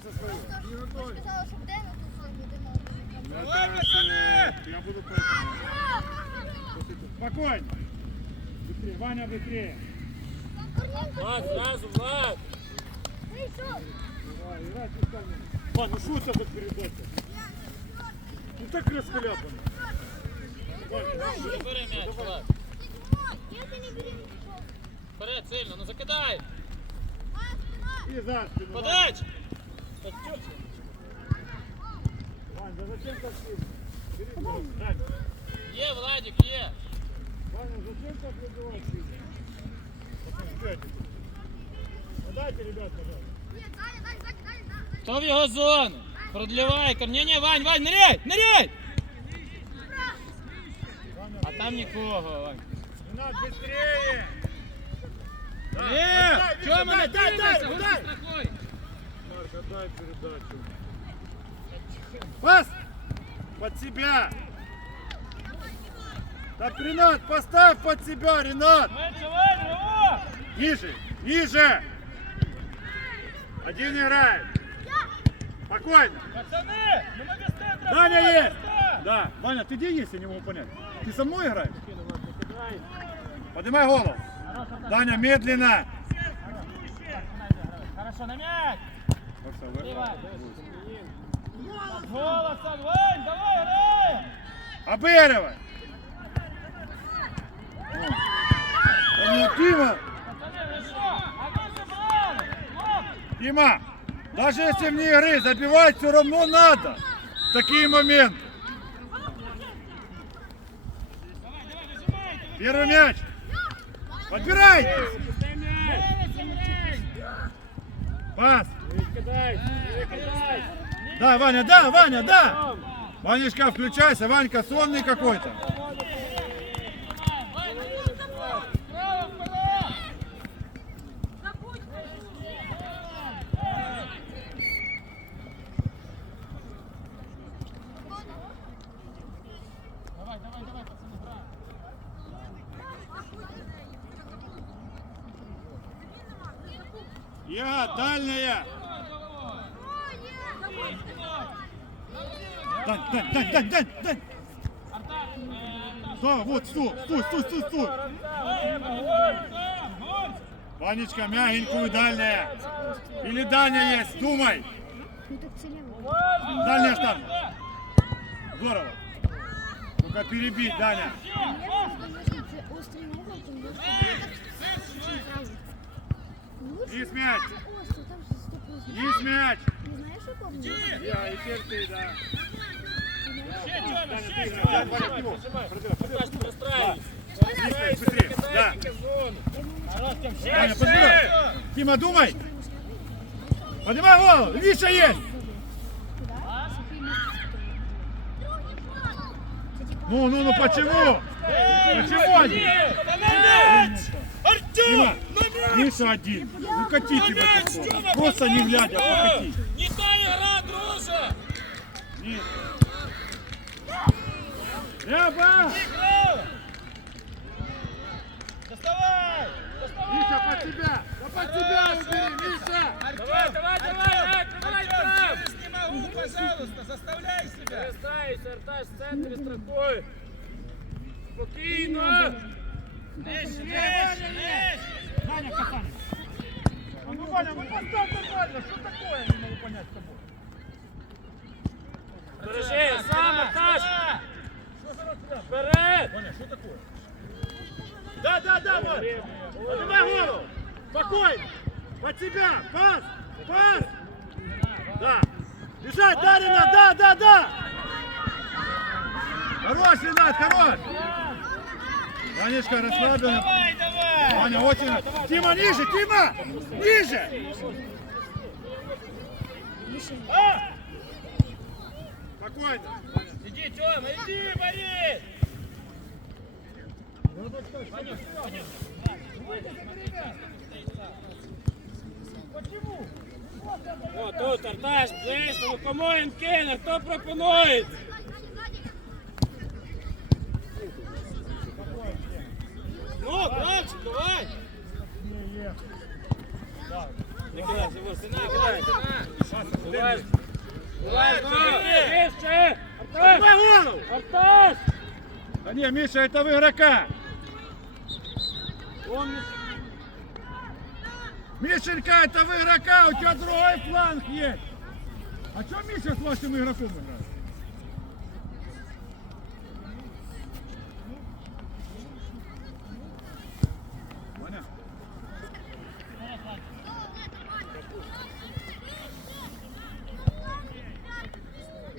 со своего. Не готовь. Сказала, щоб у флагі думав. Это, э, Я буду поэтому. Спокойно. Быстрее, Ваня, быстрее. Влад, зразу, Влад! Давай, играть пускай. Вань, ну что это за передача? Ну так раскаляпано. Бери м'яч, Влад. Вперед сильно, ну закидай! И за спину. Подач! Вань, да зачем так сильно? Бери вперед. Дань. Є, Владик, є! Ваня, зачем так выбивать сильно? Подождите. Подайте, ребят, пожалуйста. Хто в його зону? Продлівай, ні, ні, Вань, Вань, ныряй, ныряй! А там нікого, Вань. Ренат, быстрее! Е, дай, чого Віка, мене дай, дай, дивишся? дай, Отдай передачу. Пас! Под себя! Так, Ренат, поставь под себя, Ренат! Ниже, ниже! Один играет. Спокойно. Центра! Даня есть! Да, Ваня, ты где есть, я не могу понять. Ты со мной играешь? Поднимай голову. Даня, медленно. Хорошо, на м'яч! Голосом, Вань, давай, грай! Ну? А забрали! Оп! Дима, даже если вне игры забивать все равно надо. Такие моменты. Первый мяч. Подбирайтесь. Пас. Да, Ваня, да, Ваня, да. Ванечка, включайся. Ванька сонный какой-то. Право, вперед! Давай, давай, давай, пацаны, грай! Я, дальняя. Дань, дань, дань, дань, дань, дань. Да, вот, стой, стой, стой, стой, стой. Ванечка, мягенькую дальняя. Или дальняя есть, думай. Ну так це ліво. Дальняя штанга. Здорово. Только перебить, Даня. Звісно, це острий угол, тим лучше. Есть мяч. Острий, там же стопу. Есть мяч. Не знаєш, якого? Я, и теперь ты, да. Тима, думай. Поднимай голову. Миша есть. Ну, ну, ну, почему? Почему! Дима, Артем! Миша один. Ну, кати На тебя мяч, такого. Тьома, Просто не глядя, покати. Не та игра, друже! Нет. Ряба! Играл! Доставай! Миша, Доставай! под тебя! Да под тебя убери, Миша! Давай, давай, давай! Эй, давай, давай! Не могу, пожалуйста, заставляй себя! Перестраивайся, Арташ, в центре страхуй! Спокійно! Нижче, нижче, нижче! Даня, касание. А ну, Ваня, ну поставь нормально, что такое, я не могу понять с тобой. Бережи, сам, Арташ! Вперед! Да, да, да, Ваня! Поднимай голову! Спокойно! Под себя! Пас! Пас! Да! Бежать, да, Ренат, да, да, да! Хорош, Ренат, хорош! Ванечка, расслабленно. Давай, давай! Ваня, очень... Тима, ниже, Тима! Ниже! А! Спокойно. Иди, Тёма, иди, Борис! О, тут Арташ, близько, ну кому він кине, хто пропонує? Ну, Братчик, давай! Не кидай, Тимур, сина, кидай, сина! Уважно. Уважно. Вище. Арташ. Арташ. Да не, Миша, это в игрока. Он Мишенька, это в игрока, у тебя другой фланг есть. А что Миша с вашим игроком играет? Ваня,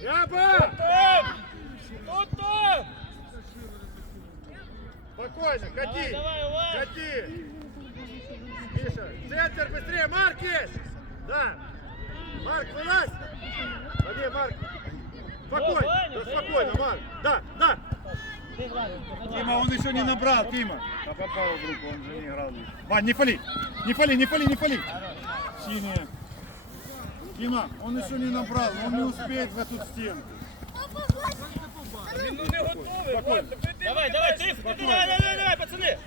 Ряба! там. Тут там. Спокойно, кати! Давай, давай, Влад. Кати! Миша, центр быстрее, Марк есть! Да! Марк, вылазь! Воде, Марк! Спокойно, Ваня, да да спокойно, нет. Марк! Да, да! Ты, Влад, Тима, он еще не набрал, Тима. А попал в руку, он же не играл. Вань, не фали! Не фали, не фали, не фали! Синяя. Тима, он еще не набрал, он не успеет в эту стенку. Він ну не готовий. Прийди. Давай, давай, тихо, ти, давай, давай, давай, пацани.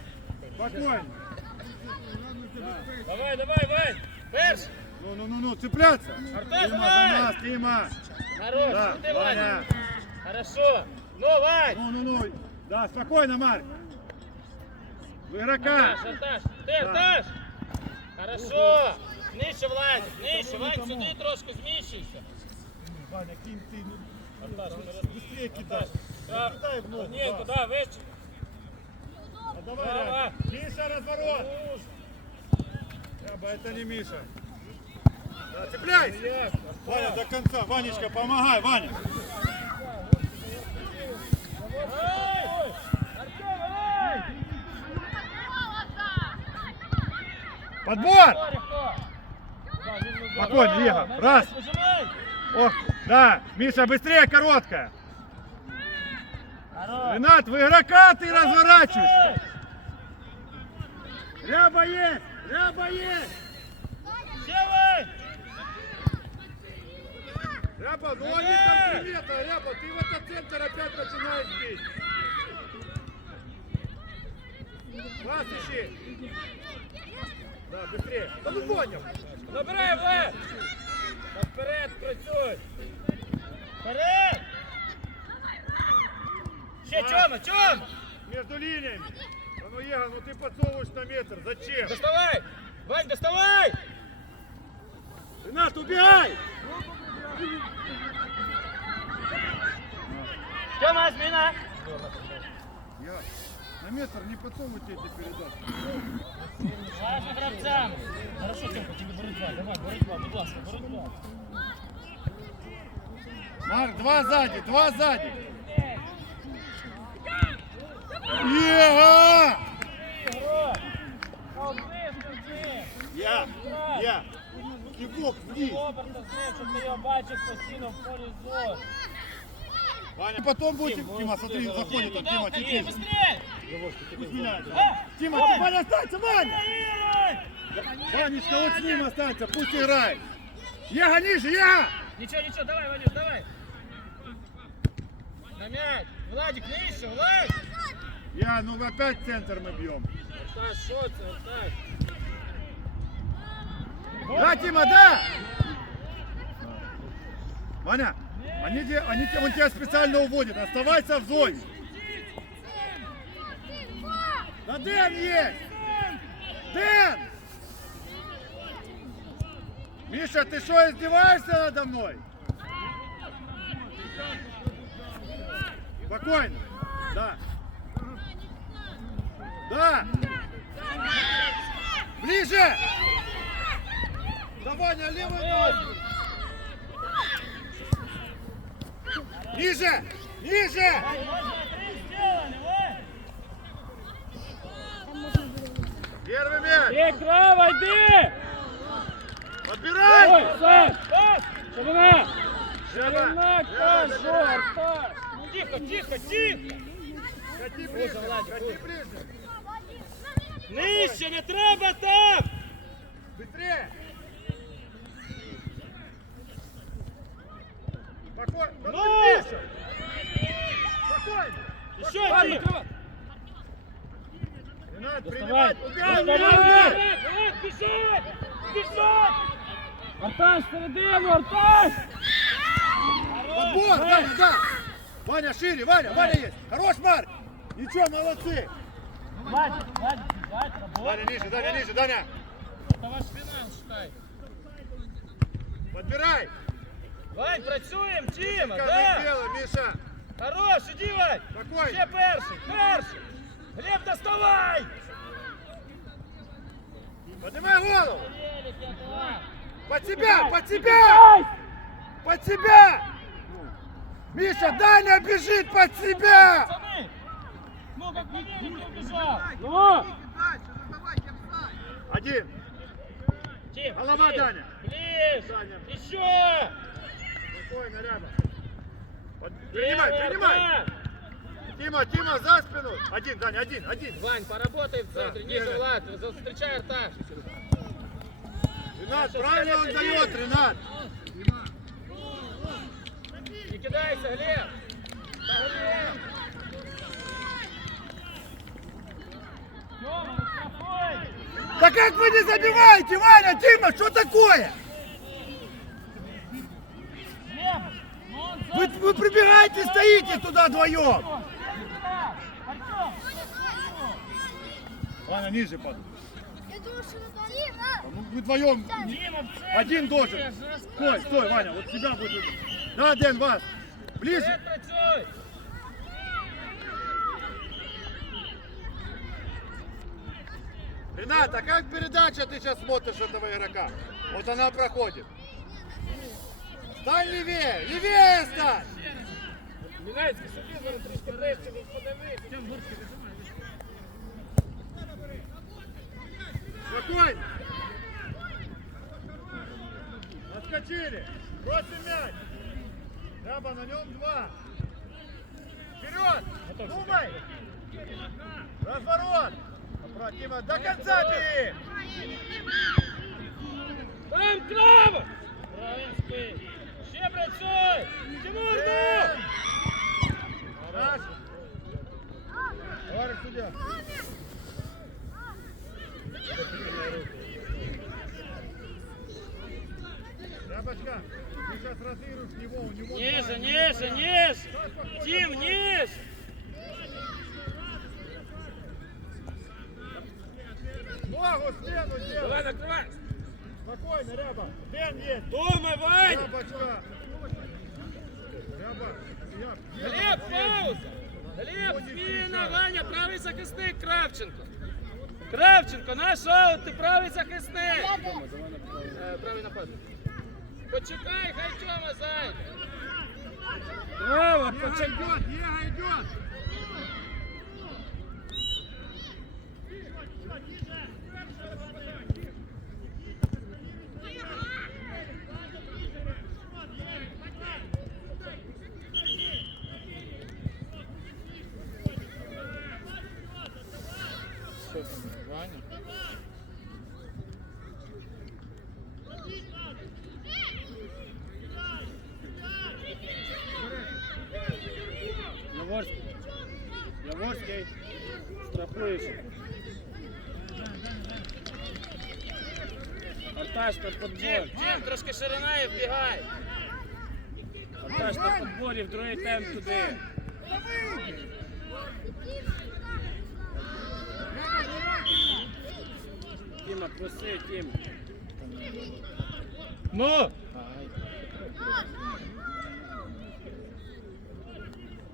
Спокойно. Давай, давай, Вань. Перший. Ну, ну, ну, ну, цепляться. Арташ, Тима, давай. за нас, Тима. Хорош, Да, куди, Ваня. Ваня? Хорошо. Ну, Вань. Ну, ну, ну. Да, спокойно, Марк. В игрока. Ти, Да. Арташ. Хорошо. Нижче, Влад, нижче. Вань, сюди трошки зміщуйся. Ваня, кинь ты. ну, Арташ, Быстрее кидай. Да. Кидай в ногу. Ні, туди, вище. А давай. Миша, разворот. Ряба, это не Миша. Да, цепляйся. Ваня, до конца. Ванечка, помогай, Ваня. Ой! Артем, давай! Подбор. Спокойно. Давай, Раз. Нажимай. О, да. Миша, быстрее, короткая. Ренат, в игрока ты разворачиваешься. Ряба есть. Ряба есть. Давай! Ряба, ну они там три метра, Ряба, ты в этот центр опять начинаешь бить. Пас ищи. Да, быстрее. Да ну понял. Набирай, Влад! Та Вперед працюй! Вперед! Ще Тьома, Тьома! Между линиями. А ну, Ега, ну ты подсовываешь на метр. Зачем? Доставай! Вань, доставай! Ренат, убегай! Тьома, зміна! Я на метр не подсовывайте эти передачи. Важно гравцям! Хорошо, Тьомка, тебе боротьба, давай, боротьба, будь ласка, боротьба. Марк, два сзади, два сзади. Ега! Ігор! А близько з ним! Я, я. Кивок вниз. Оберта з ним, щоб ти його бачив постійно в полі зору. Ваня, потом будет... Тима, смотри, заходит он, Тима, чуть. Быстрей! Пусть меняет. А! Тима, ты, Ваня, останься, Ваня! Ванечка, вот с ним останься, пусть играет. Ега ниже, Ега! Ничего, ничего, давай, Ванюш, давай. На мяч. Владик, нижче, Влад. Я, ну опять центр мы бьем. Арташ, що це, Арташ? Да, Тима, да! Ваня, они, они, он тебя специально уводит. Оставайся в зоне. Да Дэн есть! Дэн! Миша, ты что, издеваешься надо мной? Спокойно. Да. Да. Ближе! Да, Ваня, левой ногой. Ниже! Ниже! Вань, можна три сделали, Вань. Там можно было. Первый мяч! Ти, Крава, йди! Подбирай! Ой! Ширина! Ширина, Ряба, кажу, ряба. Арташ! Тихо, тихо, тихо! Ходи ближе, ходи ближе. Нижче, не треба там! Быстрее! Спокойно! Да Ну! ты, Миша! Спокойно! Еще один! Доставай! принимать! Убегай! Влад, Бежать! Бежать! Арташ, середину, Арташ! Подбор, Даня, да! Ваня шире, Ваня, Ваня есть! Хорош, Марк! Ничего, молодцы! Бежать, работай. Даня ниже, Даня ниже, Даня! Это ваш фінал, считай. Подбирай! Вань, працюємо, Тіма, Кажи да? дело, Миша! Хорош, іди, Вань. Спокойно. Ще перший, перший. Глеб, доставай! Поднимай голову! Под себя, под себя! Под себя! Миша, Даня бежит под себя! Пацаны! Ну, как не убежал. Ну! Один. Тим, Голова, близ, Даня. Близ! Даня. Еще! Спокойно, рядом. Принимай, принимай! Тима, Тима, за спину! Один, Даня, один, один! Вань, поработай в центре, Да, ниже. Влад, встречай Арташ. Ренат, правильно он дает. Ренат! Не кидайся, Глеб! Да как вы не забиваете, Ваня, Тима, что такое? Глеб! Ну он Вы, прибегаете, стоите туда вдвоем! Артем! Ваня, ниже падай. Я думаю, что это Дима. Ну, вы вдвоем. Один должен. Стой, стой, Ваня, вот тебя будет. Да, Дэн, вас. Ближе. Ренат, а как передача ты сейчас смотришь этого игрока? Вот она проходит. Стань левее, левее стань! Мінайський, собі зараз трішки ближче, ви подивись. Спокойно. Отскочили. Бросим мяч. Ряба, на нем два. Вперед. Думай. Разворот. Опротимо. До конца бери. Там право! Правильно спи. Ще працюй! Тимур, ну! Дэн. Раз. Товарищ судья. Рябочка, ты сейчас ротируешь него, у него... Ниже, два, ниже, ниже! Тим, ниже! Ногу, стену делай. Давай, накрывай! Спокойно, Ряба. Дэн есть. Думай, Ваня! Рябочка. Глеб, пауза! Глеб, спина, Ваня, правий захисник Кравченко. Кравченко, наш аут, ти правий захисник. Е, Правий нападник. Почекай, хай Тьома зайде. Браво, почекай. Є, Ега Арташ на подбор. Дім, трошки ширина і вбігай. Арташ на подборі, в другий темп туди. Тіма, проси, Тім. Ну!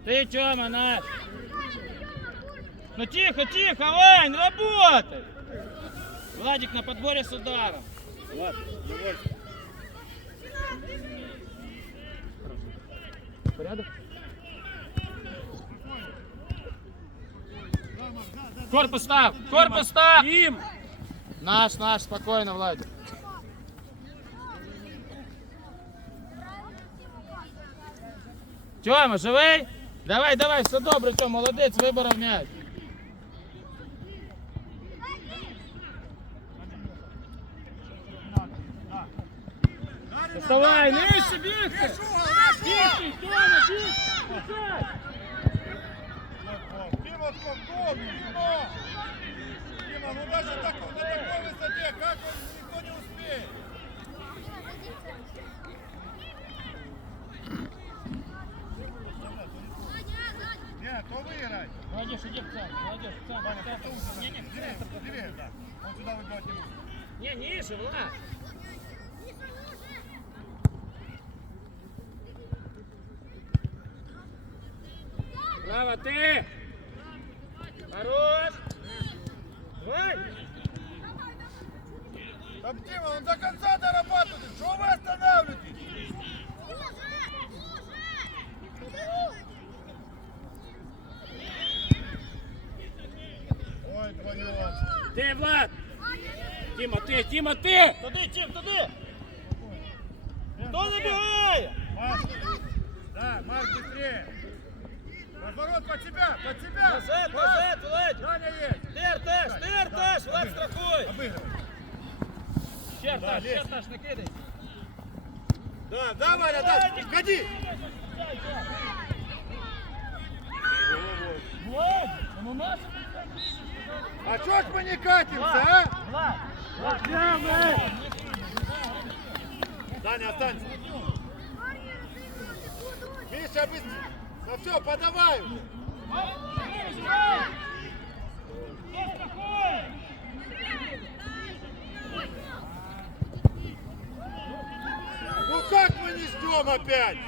Ты Тёма, наш! Ну тихо, тихо, Вань, работай! Владик на подборе с ударом. Влад, довольно. Порядок? Корпус став! Корпус став! Им! Наш, наш, спокойно, Владик. Тьома, живий? Давай, давай, все добре, Тьома, молодець, виборов м'яч. Вставай, нижче бігти! Бігти, Тьома, бігти! Дима, сколько Дима! Дима, ну даже так, на такой высоте, как он никто не успеет? Нет, то выиграть. Молодежь, иди в центр, молодежь, в центр, в центр. Не, не, в Левее, центр. левее, да. Он сюда выбивать не будет. Не, ниже, Влад. Браво, ты! Хорош! Давай! Там Дима, он до конца дорабатывает. Что вы останавливаетесь? Ой, двоек. Ти, Влад! Тіма, ти, Тіма, ти! Туди, Тім, туди! Хто набігає? Марк, да, Марк быстрее. Разворот под тебя, под тебя. Назад, назад, Владь! Даня есть. Ти, Артеш, Влад, страхуй! Обыгрывай. Ще Да, Артеш, ще лезь. Артеш, не кидай! Да, да, Ваня, да, ходи. Влад, он у нас? А чё ж мы не катимся, а? Влад! Влад, Даня, останься. Миша, быстро. Ну все, подавай. Ну как мы не ждем опять?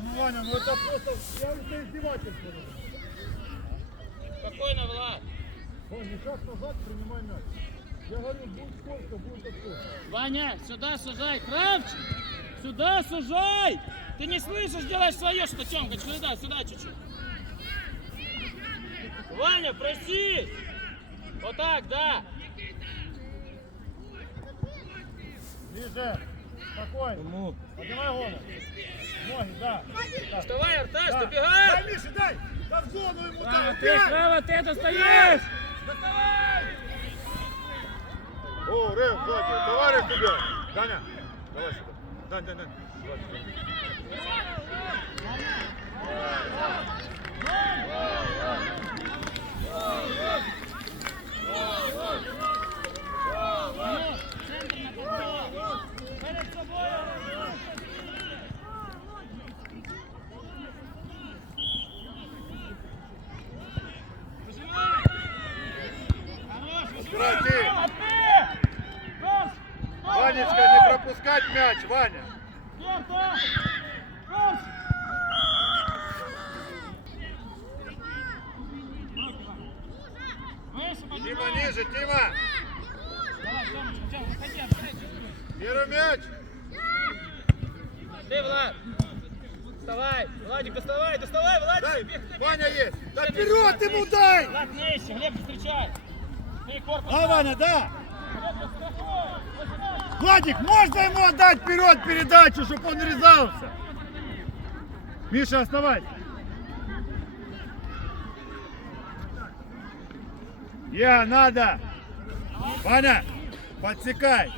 Ну, Ваня, ну это просто... Я уже издевательство. Спокойно, Влад! Вон, не шаг назад, принимай мяч. Я говорю, будет сколько, будет откуда. Ваня, сюда сужай, Кравчик! Сюда сужай! Ты не слышишь, делаешь свое, что Тёмка, сюда, сюда чуть-чуть. Ваня, проси! Вот так, да! Ниже. Спокойно. Поднимай голову. Ноги, да. да. Вставай, Арташ, Да. добегай! Дай, Миша, дай! Да в зону ему дай! Право, ты, право, ты достаешь! Доставай! О, Рэм, сзади, товарищ тебя! Даня, давай сюда. Дань, Дань, Дань. Давай сюда. Разбирай ты! Ванечка, не пропускать мяч, Ваня! Тима, ниже, Тима! Первый мяч! Ты, Влад! Вставай! Владик, доставай, доставай, Дай, Владик! Ваня есть! Да вперед ему дай! Влад, нижче, Глеб, встречай! Ты корпус! Да, Ваня, да! Владик, отдать вперед передачу, чтобы он резался? Миша, оставайся. Я, надо. Ваня, подсекай.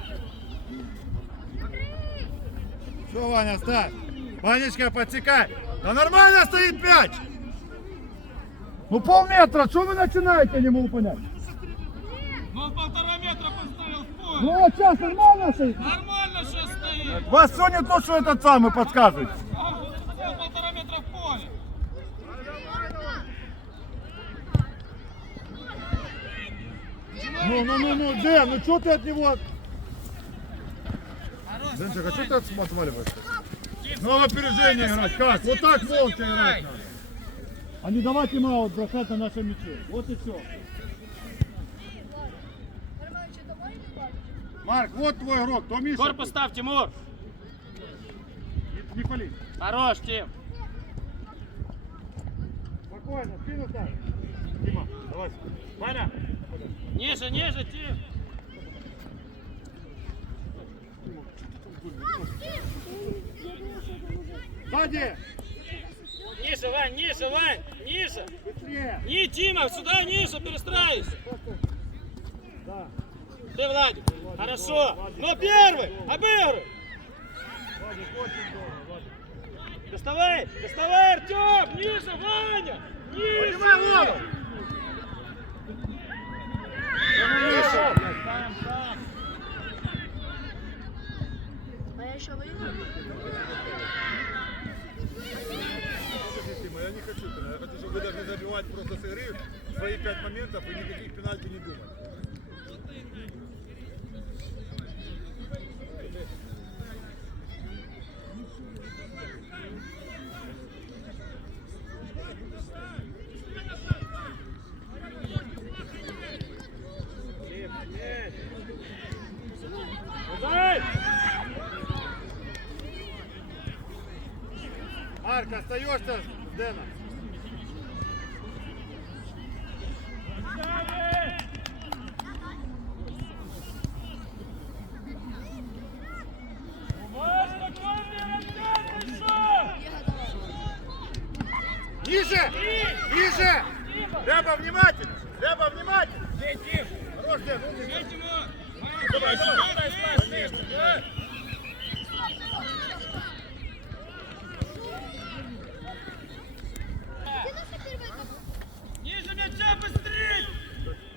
Что, Ваня, ставь? Ванечка, подсекай. Да нормально стоит мяч. Ну полметра, что вы начинаете, не могу понять. Ну, полтора метра поставил в поле! Ну вот сейчас нормально стоит. Нормально! Вас сегодня то, что этот самый подсказывает. Ну, ну, ну, ну, Дэн, ну что ты от него... Денчик, а что ты от- отваливаешься? Ну, в опережение играть, как? Вот так молча играть надо. А не давать им аут бросать на нашем мяче. Вот и все. Марк, вот твой игрок, то Миша. Корпус ставь, Тимур! Не, пали. Хорош, Тим! Спокойно, спину ставь. Дима, давай. Ваня. Ниже, ниже, Тим! Сзади. Ниже, Вань, ниже, Вань, ниже. Быстрее. Не, Тима, сюда ниже, перестраивайся. Да. Ты, Владик, хорошо. Но первый, обыгрывай. Владик, очень здорово, Владик. Доставай, доставай, Артем, ниже, Ваня. Ниже. Поднимай голову. Миша. А я еще выиграю? Дима, я не хочу. Я хочу, чтобы вы должны забивать просто с игры свои пять моментов и никаких пенальти не думать. Давай, давай! Ты наша первая команда. Ниже мяча быстрей.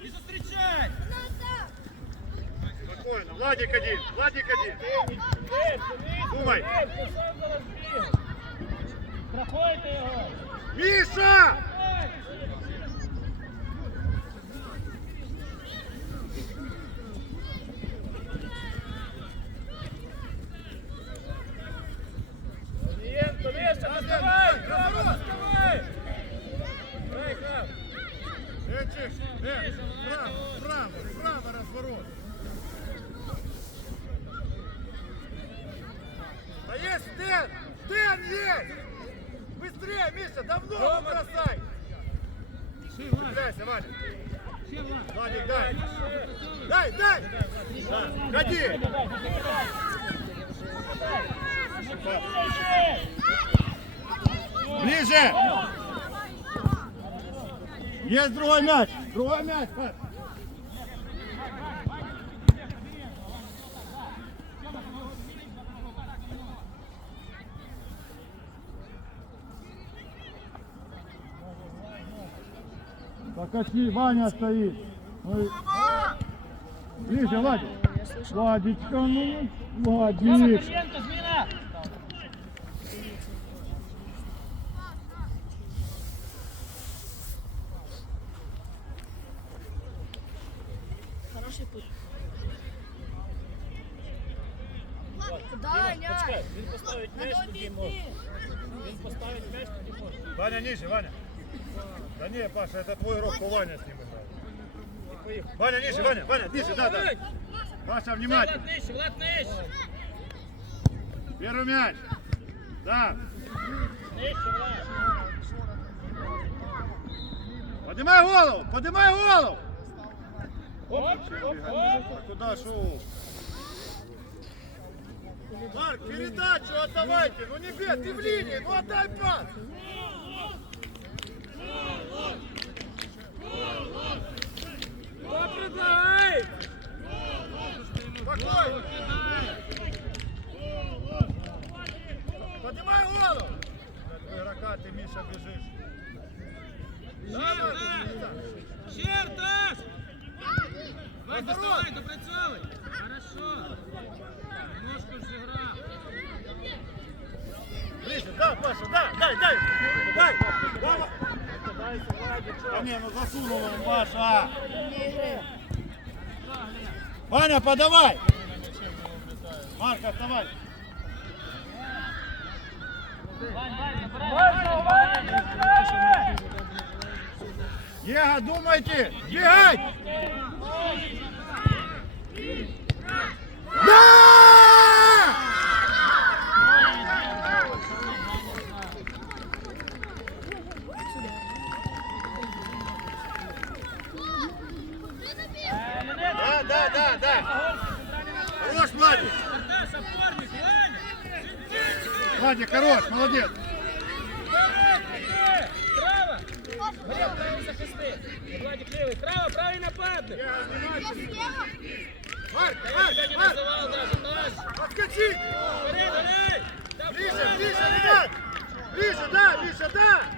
Не застречай. Надо. Спокойно. Владик один, Владик один. Думай. Проходите його. Миша! Клиенту, Миша, доставай. Право, доставай. Дай, Хав. Эчик, э, право, право, право разворот. А есть Дэн! Дэн есть! Быстрее, Миша, давно его бросай! Ваня. Владик, дай. Дай, дай! Да, Ходи! Ближе! Есть другой мяч! Другой мяч! Паш. Покачи, Ваня стоит. Ну и- Ближе, Владик. Владичка, ну, Владик. Клиенту, зміна. Хороший путь. Дай, няй. Він поставить м'яч, Надо тоді обійти. може. Він поставить м'яч, тоді може. Ваня, ниже, Ваня. Да не, Паша, это твой урок, по Ваня с ним играл. Ваня, ниже, Ваня, Ваня, ниже, да, да. Паша, внимательно. Влад нижче, Влад нижче. Первый мяч. Да. Нижче, Влад. Поднимай голову, поднимай голову. Оп, оп, оп. Куда шел? Марк, передачу отдавайте. Ну не бей, ты в линии, ну отдай пас. Хто предлагає? Спокойно. Поднимай голову. Игрока ты, Миша, бежишь. Черта! Вань, доставай, допрацьовуй. Хорошо. Немножко зіграв. Ближе, да, Паша, да, дай, дай, дай, давай. Да не, ну засунул он, Паша. Ваня, подавай. Марк, вставай. Ега, думайте, бегать! Да! Владик, хорош, молодец. Право! Валер, правый захисти. Владик левый. Право, правый нападник. Марк, Марк, Я не называл даже наш. Подскочи! Вперед, Валер! Ближе, ближе, ребят! Ближе, да, ближе, да!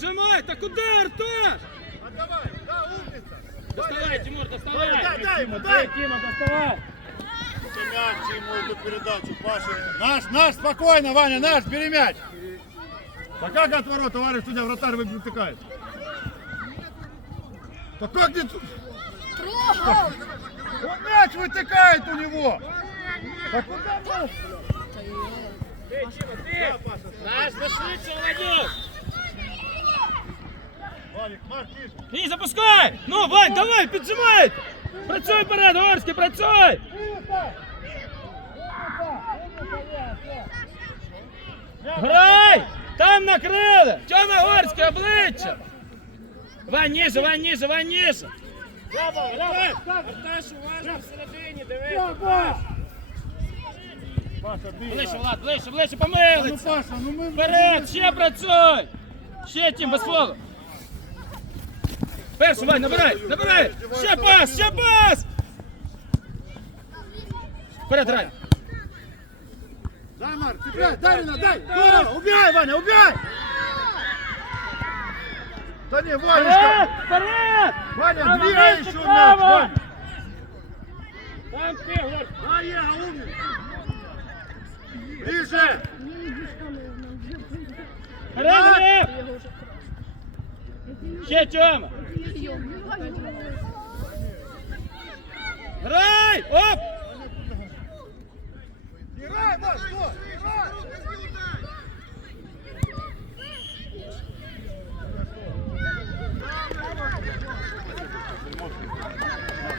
Піджимай, та куди, Артем? Отдавай, да, умница! Доставай, Тимур, доставай. Дай, дай, дай ему, дай! Тима, доставай. Мяч ему эту передачу, Паша. Наш, наш, спокойно, Ваня, наш, бери мяч. Да как от ворот, товарищ судья, вратарь вытыкает? Да как не... Трогал. Он мяч вытыкает у него! Да куда мяч? Ти, Тима, ти. Наш, бо швидше, Владюк. Валик, Марк, тише. Ні, запускай! Ну, Вань, давай, піджимай! Працюй вперед, Горський, працюй! Грай! Там накрили! Тьома Горський, обличчя! Вань, ніже, Вань, ніже, Вань, ніже! Артеш, уважно всередині, дивись! Паша, бей. Ближче, Влад, ближче, ближче, Ну, помилиться! Паша, ну мы... Вперед, ще працюй! Ще тім, без фолу! Перший, Вань, набирай, набирай! Ще пас, ще пас! Вперед, Рай! Дай, Марк, цепляй, дай, Рина, дай! Здорово, убегай, Ваня, убегай! Да не, Ванечка! вперед! Ваня, двигай еще мяч! Ваня! Там ти, Горський! Да, я, умница! Ближе! Вперед! Ще Тьома! Грай! Оп! Грай, Маш, Грай!